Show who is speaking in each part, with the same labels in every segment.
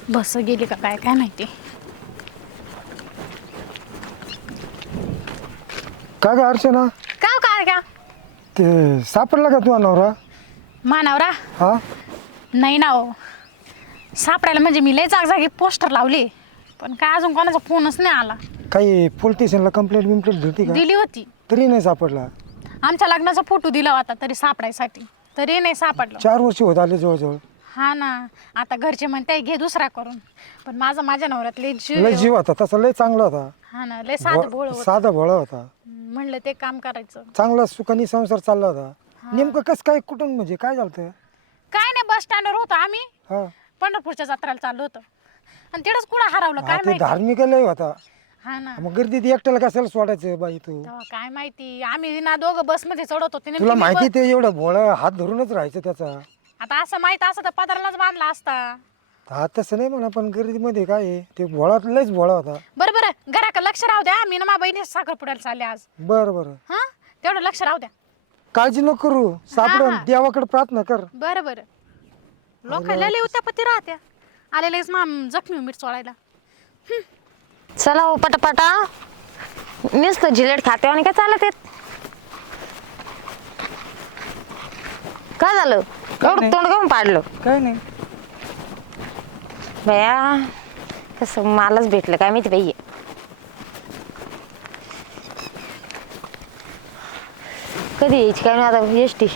Speaker 1: बस गेली का काय काय माहिती.
Speaker 2: का ग अर्चना,
Speaker 1: काय काय का
Speaker 2: ते सापडला का तुझा नवरा?
Speaker 1: मानावरा
Speaker 2: हा
Speaker 1: नाही ना हो. सापडायला म्हणजे मी लय जागी पोस्टर लावले पण काय अजून कोणाचा फोनच नाही आला.
Speaker 2: काही पोलीस स्टेशनला कंप्लेंट बिम्प्लेंट दिली का?
Speaker 1: दिली होती.
Speaker 2: तरी नाही सापडला.
Speaker 1: आमच्या लग्नाचा फोटो दिला होता तरी सापडायसाठी, तरी नाही सापडलं.
Speaker 2: 4 वर्ष होत आले जवळजवळ.
Speaker 1: हा ना, आता घरचे म्हणताय घे दुसरा करून, पण माझ्या नवऱ्यात लय जीव
Speaker 2: लय
Speaker 1: आहे.
Speaker 2: जीव होता तसा, लय चांगला होता.
Speaker 1: हा ना, लय साधं भोळ होतं.
Speaker 2: साधा भोळा होता.
Speaker 1: म्हणलं ते काम करायचं.
Speaker 2: चांगला सुखानी संसार चालला होता. नेमकं कसं काय कुठून म्हणजे काय झालं?
Speaker 1: काय नाही, बस स्टँडवर होतो आम्ही,
Speaker 2: हा
Speaker 1: पंढरपूरच्या जत्रेला चाललो होतो आणि तिथंच कुठं हरवलं काय
Speaker 2: ते
Speaker 1: माहिती.
Speaker 2: धार्मिक लय होता.
Speaker 1: हा ना,
Speaker 2: मग गर्दीत एकट्याला कशाला सोडायचं बाई तू?
Speaker 1: तेव्हा काय माहिती, आम्ही ना दोघं बसमध्ये चढत होते.
Speaker 2: तुला माहिती ते एवढं भोळा हात धरूनच राहायचं त्याचा.
Speaker 1: आता असं माहित असं तर पदरालाच बांधला असता.
Speaker 2: हा तसं नाही म्हणा, पण गर्दीमध्ये काय आहे, ते भोळा लयच भोळा होता.
Speaker 1: बरं बरं, घराकडे लक्ष राहू द्या. मी ना माझ्या बहिणी साखरपुड्याला चालले आज.
Speaker 2: बरं बरं,
Speaker 1: हा, तेवढं लक्ष राहू द्या.
Speaker 2: काळजी नको करू, सापडून
Speaker 1: हा.
Speaker 2: देवाकडे प्रार्थना कर.
Speaker 1: बरं बरं, लोकांना लय उत्यापत्ती राहत्या. आले लगेच जखमी मीठ चोळायला.
Speaker 3: चला हो पटापटा, नुसतं जिलेट खाते आणि काय चालत येत. काय झालं एवढं तोंड काऊन पाडलं?
Speaker 2: काय नाही.
Speaker 3: बया कसं मलाच भेटलं काय माहिती बाई. कधी यायची काय नाही आता एसटी.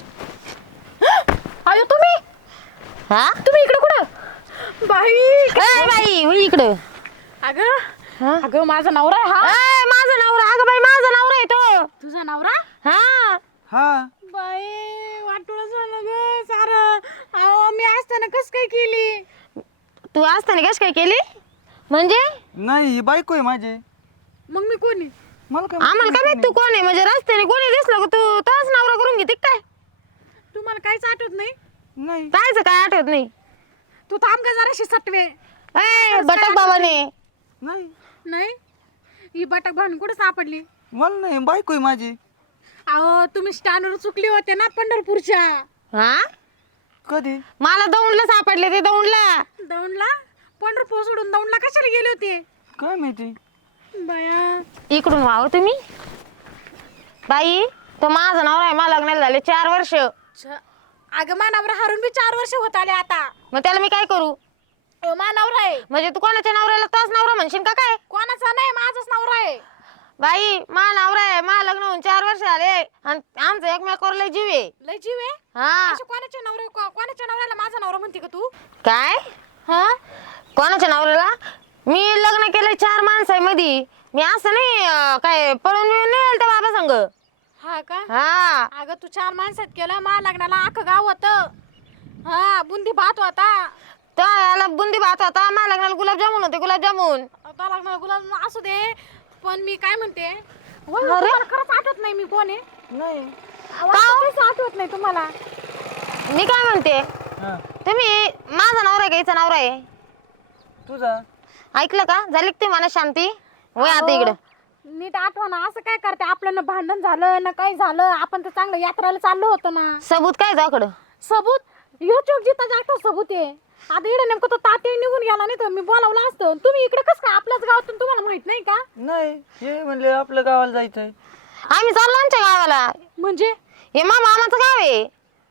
Speaker 1: अयो तुम्ही
Speaker 3: हा
Speaker 1: तुम्ही इकडे कुठं? बाई
Speaker 3: काय बाई होई इकडं.
Speaker 1: अगं
Speaker 3: हा?
Speaker 1: अगं माझा नवरा आहे हा.
Speaker 3: ए, माझा नवरा, अगं बाई माझा नवरा आहे तो.
Speaker 1: तुझा नवरा?
Speaker 3: हा
Speaker 2: हा
Speaker 1: बाई वाटोळ झालं ग सारं. अहो मी असताना कस काय केली?
Speaker 3: तू असताना कशी काय केली म्हणजे?
Speaker 4: नाही ही बायको आहे माझी.
Speaker 1: मग मी कोणी?
Speaker 4: मला काय
Speaker 3: आम्हाला काय माहित तू कोण आहे? म्हणजे रस्त्याने कोणी दिसलं का तू तोच नवरा करून घेते काय?
Speaker 1: तुम्हाला काहीच आठवत नाही?
Speaker 4: नाही
Speaker 3: कायच काय आठवत नाही.
Speaker 1: तू थांब का जराशी सटवे.
Speaker 3: ए बटक बाबाने
Speaker 4: नाही
Speaker 1: नाही, ही बटक भान कुठं सापडली?
Speaker 4: मला नाही, बायको आहे माझी.
Speaker 1: अहो तुम्ही स्टँडवर चुकले होते ना पंढरपूरच्या.
Speaker 3: हा
Speaker 4: कधी?
Speaker 3: मला दौंडला सापडले ते दौंडला.
Speaker 1: दौंडला? पंढरपूर सोडून दौंडला कशाला गेले होते?
Speaker 4: काय माहिती.
Speaker 1: बाया
Speaker 3: इकडून व्हावं तुम्ही. बाई तो माझं नवरा आहे, मला लग्नाला झाले 4 वर्ष.
Speaker 1: अगं मानावर हारून बी 4 वर्ष होत आले आता.
Speaker 3: मग त्याला मी काय करू?
Speaker 1: मानावर आहे.
Speaker 3: म्हणजे तू कोणाच्या नवऱ्याला तोच नवरा म्हणशील का काय?
Speaker 1: कोणाचा नाही, माझाच नवरा आहे.
Speaker 3: बाई मा नवरा आहे, मा लग्न होऊन 4 वर्ष झाले आणि आमचं एकमेकावर लय जीव आहे.
Speaker 1: लय जीव आहे.
Speaker 3: हा
Speaker 1: अशी कोणाच्या नवऱ्याला माझा नवरा म्हणते का तू?
Speaker 3: काय?
Speaker 1: हा,
Speaker 3: कोणाच्या नवऱ्याला? मी लग्न केलंय 4 माणसामध्ये. मी असं नाही काय पळून मिळून नाही त्या बाबा संग.
Speaker 1: हा का?
Speaker 3: हा
Speaker 1: अगं तू 4 माणसात केलं, मा लग्नाला अख्खं गाव होत. हा, बुंदी भात होता.
Speaker 3: त्याला बुंदी भात होता, मा लग्नाला गुलाबजामुन होते, गुलाबजामुन.
Speaker 1: आता लग्नाला गुलाब असू दे, पण मी काय म्हणते,
Speaker 3: अरे?
Speaker 1: तुम्हाला खरंच आठवत नाही मी कोण आहे?
Speaker 4: नाही.
Speaker 1: काहीच आठवत नाही तुम्हाला?
Speaker 3: मी काय म्हणते,
Speaker 4: हा
Speaker 3: तुम्ही माझा नवरा आहे का हिचा नवरा आहे?
Speaker 4: तुझा.
Speaker 3: ऐकलं का? झाली का ती मनात शांती? वय आता इकडं.
Speaker 1: नीट आठवा ना. असं काय करते, आपल्याला भांडण झालं ना काय झालं, आपण तर चांगलं यात्रेला चाललो होतो ना.
Speaker 3: सबूत काय जाकडं?
Speaker 1: सबूत युट्यूब जिथं जागतो सबूत आहे. आता इकडे नेमकं तो तात्या निघून गेला, नाही तर मी बोलावलं असतं. तुम्ही इकडे कसं काय? आपल्याच गावातून तुम्हाला माहित नाही का?
Speaker 4: नाही हे म्हणले आपल्या गावाला जायचंय.
Speaker 3: आम्ही चाललो आमच्या गावाला.
Speaker 1: म्हणजे
Speaker 3: हे मामाचं गाव आहे.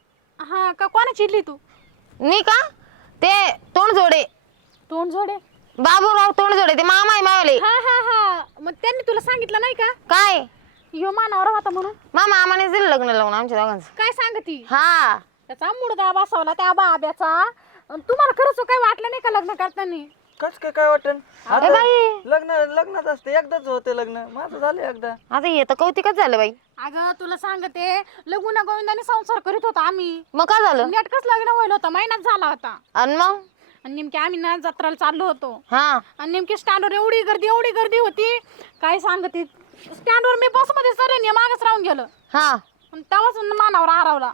Speaker 1: हा का? कोणाची इडली तू?
Speaker 3: मी का? ते तोंडजोडे,
Speaker 1: तोंड जोडे.
Speaker 3: बाबूराव तोंडजोडे, ते मामा आहे मावले.
Speaker 1: हा हा हा, मग त्यांनी तुला सांगितलं नाही का
Speaker 3: काय?
Speaker 1: यो मानावर होता म्हणून?
Speaker 3: मामानेच दिलं लग्न लावून आमच्या दोघांचं.
Speaker 1: काय सांगती?
Speaker 3: हा
Speaker 1: त्याचा मुडदा बसवला त्या बाब्याचा. तुम्हाला खरंच काय वाटलं नाही का लग्न करताना?
Speaker 4: कस काय वाटन?
Speaker 3: अरे बाई,
Speaker 4: लग्नात असते एकदाच होते लग्न. माझं झालं एकदा.
Speaker 3: आता हे तर कौतिकच झालं बाई.
Speaker 1: अगं तुला सांगते, लग्न गोविंदाने संसार करीत होता आम्ही.
Speaker 3: मग काय झालं?
Speaker 1: नेटकच लग्न व्हायला होतं, महिनाच झाला होता.
Speaker 3: आणि मग?
Speaker 1: आणि नेमकी आम्ही ना जत्राला चाललो होतो.
Speaker 3: हा
Speaker 1: आणि नेमकी स्टँडवर एवढी गर्दी होती, काय सांगते. स्टँडवर मी बसमध्ये सरेन मागच राहून गेलं.
Speaker 3: हा
Speaker 1: आणि तेव्हाच मानावर हरवला.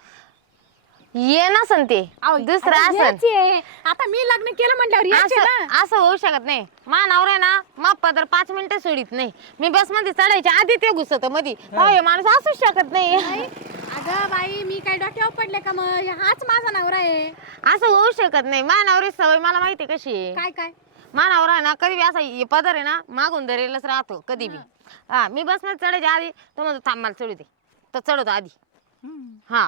Speaker 3: ये नसन ते
Speaker 1: अहो,
Speaker 3: दुसरं
Speaker 1: आता
Speaker 3: असन.
Speaker 1: हेच आहे. आता मी लग्न केलं म्हटल्यावर हेच आहे ना.
Speaker 3: असं होऊ शकत नाही. मा नवरा आहे ना, मा पदर 5 मिनिटं सोडित नाही. मी बस मध्ये चढायच्या आधी ते घुसत मधी. हे माणूस असूच शकत नाही.
Speaker 1: अगं अगं बाई मी काय डोक्यावर पडले का मग हाच माझा नवरा आहे.
Speaker 3: असं होऊ शकत नाही. मानावरी सवय मला माहिती कशी आहे.
Speaker 1: काय काय
Speaker 3: मानावर आहे ना कधी बी असा पदर आहे ना मागून धरेलच राहतो कधी बी. हा मी बस मध्ये चढायच्या आधी तो म्हणतो थांब मला चढू दे, तर चढवतो आधी. हा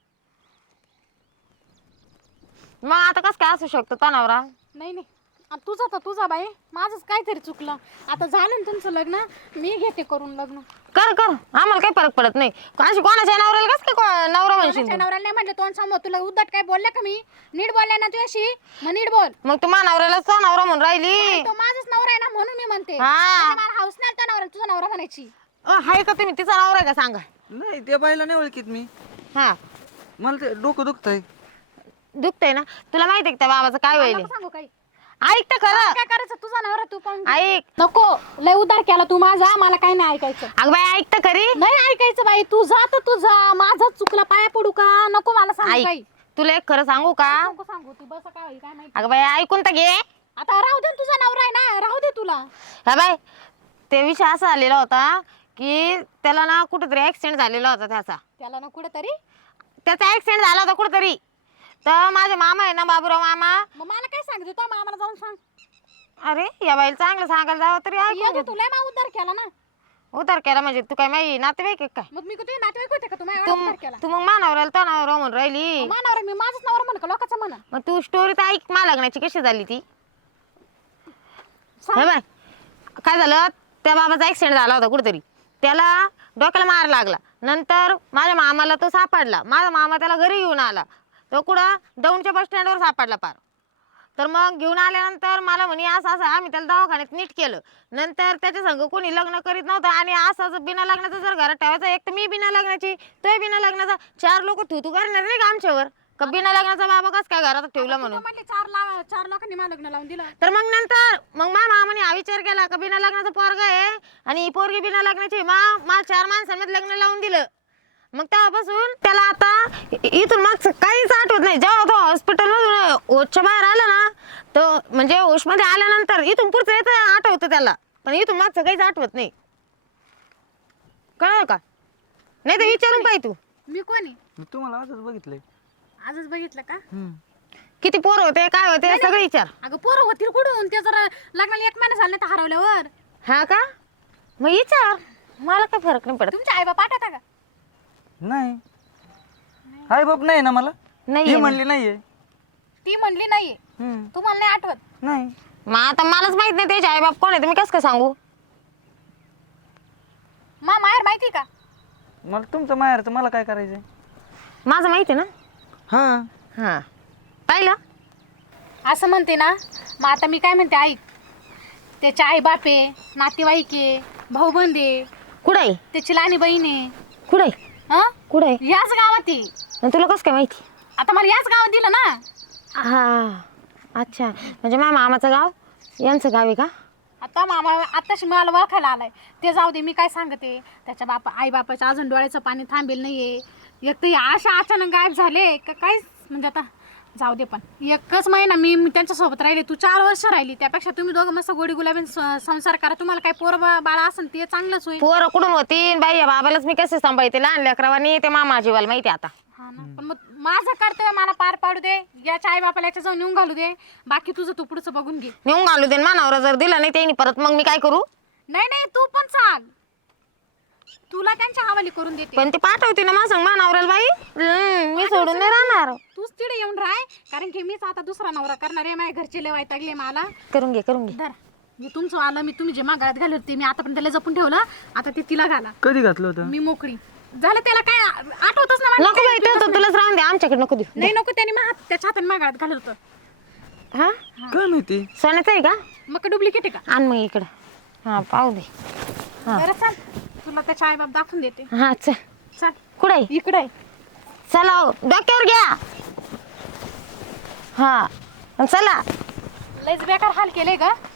Speaker 3: मग आता कसं काय असू शकतो तो नवरा?
Speaker 1: नाही नाही तुझं तर तुझा बाई, माझंच काहीतरी चुकलं. आता झालं ना तुमचं लग्न, मी घेते करून लग्न.
Speaker 3: कर कर, आम्हाला काही फरक पडत नाही. अशी कोणाच्या नवऱ्याला कसं काय नवरा म्हणशील
Speaker 1: कोणाच्या
Speaker 3: तू?
Speaker 1: नवऱ्याला नाही म्हटलं तोंड समोर, तुला उद्धट काय बोलले का मी? नीट बोलले ना तुझ्याशी, मग नीट बोल.
Speaker 3: मग तू माझ्या नवऱ्याला तो नवरा म्हणून राहिली.
Speaker 1: तो माझाच नवरा आहे ना म्हणून मी म्हणते.
Speaker 3: हा.
Speaker 1: नाहीतर मला हाऊस नाही त्या नवऱ्याला तुझा नवरा म्हणायची.
Speaker 3: हाय का तुम्ही तिचा नवरा आहे का सांगा?
Speaker 4: नाही त्या बाईला नाही ओळखीत मी.
Speaker 3: हा
Speaker 4: मला ते डोकं दुखतंय.
Speaker 3: दुखतंय ना? तुला माहिती आहे का त्या बाबाचं काय
Speaker 1: मला
Speaker 3: होईल?
Speaker 1: नको सांगू काही.
Speaker 3: ऐक तर खरं.
Speaker 1: काय करायचं तुझा नवरा तू पण
Speaker 3: ऐक.
Speaker 1: नको. लय उद्धार केला तू माझा, मला काही नाही ऐकायचं.
Speaker 3: अगं बाई ऐक तर खरी.
Speaker 1: नाही ऐकायचं बाई, तुझा तर तुझा, माझा चुकला पाया पडू का? नको मला सांगू
Speaker 3: ऐक
Speaker 1: काही.
Speaker 3: तुला एक खरं सांगू का?
Speaker 1: नको सांगू तू, बस काय होईल काय माहिती.
Speaker 3: अगं बाई ऐकून तर घे.
Speaker 1: आता राहू दे, तुझा नवरा आहे ना, राहू दे तुला.
Speaker 3: हा बाई ते विषय असा झालेला होता की त्याला ना कुठेतरी ऍक्सिडेंट झालेला होता त्याचा.
Speaker 1: त्याला ना कुठेतरी.
Speaker 3: त्याचा ऍक्सिडेंट झाला होता कुठेतरी. तर माझे मामा आहे ना बाबूराव मामा.
Speaker 1: मग मला काय सांगते तो, मामाला जाऊन सांग.
Speaker 3: अरे या बाईला चांगलं सांगायला जावं तरी ऐकून
Speaker 1: येतो
Speaker 3: घेत.
Speaker 1: तुला मा उद्धार केला ना.
Speaker 3: उधार केला म्हणजे तू काय माही नातेवाईक आहे काय?
Speaker 1: मग मी तुझे नातेवाईक होते का तुम्ही उद्धार केला?
Speaker 3: तू मग मानावराला तो नवरा म्हणून राहिली.
Speaker 1: मानावर मी माझाच नवरा म्हण का लोकांचा म्हणा.
Speaker 3: मग तू स्टोरी तर ऐक मा लग्नाची कशी झाली ती.
Speaker 1: सांग.
Speaker 3: हे बाय काय झालं, त्या बाबाचा ऍक्सिडेंट झाला होता कुठेतरी. त्याला डोक्याला मार लागला. नंतर माझ्या मामाला तो सापडला. माझा मामा त्याला घरी घेऊन आला. तो कुठं दौंडच्या बस स्टँडवर सापडला पार. तर मग घेऊन आल्यानंतर मला म्हणे असं असं, आम्ही त्याला दवाखान्यात नीट केलं. नंतर त्याच्या संग कोणी लग्न करीत नव्हतं आणि असं बिना लग्नाचं जर घरात ठेवायचं, एक तर मी बिना लग्नाची, तो बिना लग्नाचा, 4 लोक तू करणार नाही का आमच्यावर? का बिना लग्नाचा बाबा कस काय घरात ठेवलं म्हणून?
Speaker 1: म्हणले 4 लोकांनी मला लग्न लावून दिलं.
Speaker 3: तर मग नंतर मग मामाने हा विचार केला का बिना लग्नाचा पोरगा आहे आणि ही पोरगी बिना लग्नाची, मला 4 माणसांमध्ये लग्न लावून दिलं. मग तेव्हापासून त्याला आता इथून मागचं काहीच आठवत नाही. जेव्हा तो हॉस्पिटलमधून होशच्या बाहेर आला ना, तो म्हणजे होशमध्ये आल्यानंतर इथून पुढचं येतं आठवतं त्याला, पण इथून मागचं काहीच आठवत नाही. कळलं का? नाही तर विचारून पाहिजे तू.
Speaker 1: मी कोणी
Speaker 4: मी तुम्हाला आजच बघितलंय.
Speaker 1: आजच बघितलं का?
Speaker 3: किती पोर होते काय होते सगळं विचार.
Speaker 1: अगं पोरं होतील कुठून? ते जर लग्नाला 1 महिना झाला नाही तर हरवल्यावर.
Speaker 3: हा का? मग विचार, मला काय फरक नाही पडत.
Speaker 1: तुमच्या आई बाप आठवता का?
Speaker 4: नाही हाय बाप नाही ना मला.
Speaker 3: नाही
Speaker 4: ती म्हणली नाहीये.
Speaker 1: ती म्हणली नाहीये.
Speaker 4: हम्म.
Speaker 1: तुम्हाला नाही आठवत?
Speaker 4: नाही.
Speaker 3: मग आता मलाच माहित नाही त्याचे आई बाप कोण आहे, तुम्ही कसं काय सांगू?
Speaker 1: माहेर माहिती का?
Speaker 4: मला तुमचं माहेरचं मला काय करायचंय?
Speaker 3: माझं माहिती ना.
Speaker 4: हा
Speaker 3: हा पाहिलं.
Speaker 1: असं म्हणते ना. मग आता मी काय म्हणते ऐक. त्याचे आई बाप आहे, नातेवाईक आहे, भाऊबंद आहे,
Speaker 3: कुठं आहे?
Speaker 1: त्याची लहानी बहीण आहे.
Speaker 3: कुठं आहे?
Speaker 1: हा
Speaker 3: कुठं आहे?
Speaker 1: याच गावात आहे.
Speaker 3: मग तुला कसं काय माहिती?
Speaker 1: आता मला याच गावात दिलं ना.
Speaker 3: हा अच्छा, म्हणजे माझ्या मामाचं गाव यांचं गाव आहे का?
Speaker 1: आता मामा आताशी मला ओळखायला आलाय. ते जाऊ दे, मी काय सांगते. त्याच्या आई बापाच्या अजून डोळ्याचं पाणी थांबेल नाहीये. एक तर अशा अचानक गायब झाले का काहीच, म्हणजे आता जाऊ दे. पण 1च महिना मी त्यांच्यासोबत राहिले, तू 4 वर्ष राहिली. त्यापेक्षा तुम्ही दोघं मस्त गोडी गुलाबी संसार करा. तुम्हाला काय पोर बाळा असेल ते चांगलंच होईल.
Speaker 3: पोरं कुठून होती बाई? या बाबालाच मी कसे सांभाळते लहान लेकरावानी, ते मामा जीवाला माहिती आता.
Speaker 1: हा ना. पण मग माझं कर्तव्य मला पार पाडू दे. याच्या आई बापाला याच्या जाऊन नेऊन घालू दे. बाकी तुझं तू पुढचं बघून घे.
Speaker 3: नेऊन घालू दे. मानावर जर दिला नाही त्यांनी परत, मग मी काय करू?
Speaker 1: नाही नाही तू पण सांग, तुला त्यांच्या हवाली करून देते.
Speaker 3: पण ते पाठवते ना मग सांग मानावराला बाई. मी सोडून नाही राहणार.
Speaker 1: तूच तिथे येऊन राह, कारण की मीच आता दुसरा नवरा करणार आहे. माझ्या घरचे लय वैतागले मला.
Speaker 3: करून घे करून घे.
Speaker 1: धर, मी तुमचं आलं. मी तुम्ही जे मागाळ्यात घालत होते, मी आता पण त्याला जपून ठेवलं. आता ते तिला घाला.
Speaker 4: कधी घातलं होतं?
Speaker 1: मी मोकळी झालं. त्याला काय आठवतच ना मला.
Speaker 3: नको बाई, तो तुलाच राहून दे, आमच्याकडे नको देऊ.
Speaker 1: नाही नको, त्याने त्याच्या हाताने मागाळ्यात घालत होतं.
Speaker 3: हा
Speaker 4: काय माहिती.
Speaker 3: सोन्याचं आहे का?
Speaker 1: मग डुप्लिकेट आहे का?
Speaker 3: आण मग इकडं. हा पाहू दे. हा
Speaker 1: बरं चाल, तुला त्याच्या आई बाप दाखवून देते.
Speaker 3: हा चल.
Speaker 1: चल
Speaker 3: कुठे आहे?
Speaker 1: इकडे आहे.
Speaker 3: चला हो, डोक्यावर घ्या. हा चला.
Speaker 1: लयच बेकार हाल केले का?